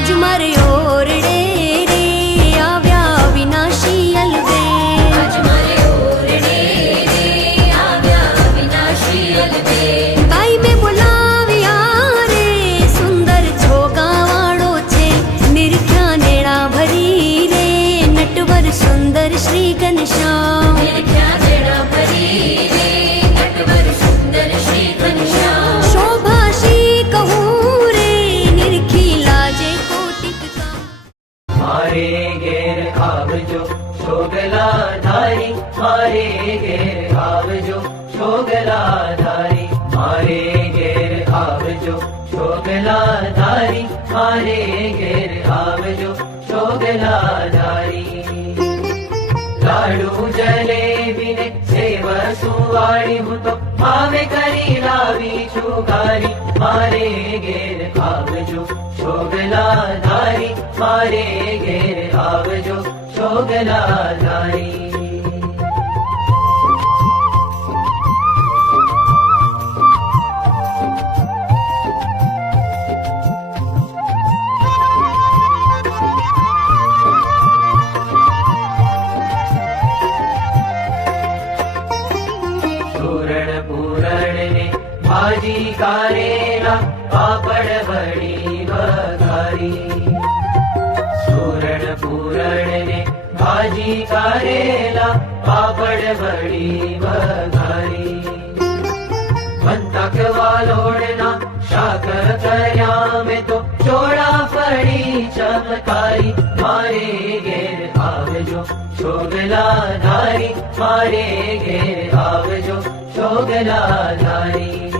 આજ મારે ઓરડે રે આવ્યા વિનાશી અલવે આજ મારે ઓરડે રે આવ્યા વિનાશી અલવે બાઈ મેં બોલાવ્યા રે સુંદર છોગાવાળો છે નિરખ્યા નેણા ભરી રે નટવર સુંદર શ્રી ઘનશ્યામ નિરખ્યા નેણા ભરી રે નટવર સુંદર શ્રી ઘનશ્યામ શોભાશી કહું રે નિરખી લાજે કોટિક કામ મારે ઘેર આવજો શોગલાધારી મારે ઘેર આવજો શોગલાધારી મારે ઘેર આવજો શોગલાધારી મારે ઘેર આવજો શોગલાધારી લાડુ જલેબી ને સેવ સુવાળી હું તો ભાવે કરી લાવી છું ગારી મારે ઘેર આવજો શોગલાધારી મારે ઘેર આવજો શોગલાધારી પૂરણ ને ભાજી કારેલા પાપડ વડી વઘારી સુરણ પૂરણ ને ભાજી કારેલા પાપડ વડી વઘારી બંતક વાલોડના શાક કર્યા મેં તો ચોળાફળી ચમકારી મારે ઘેર આવજો શોગલાધારી મારે ઘેર આવજો શોગલાધારી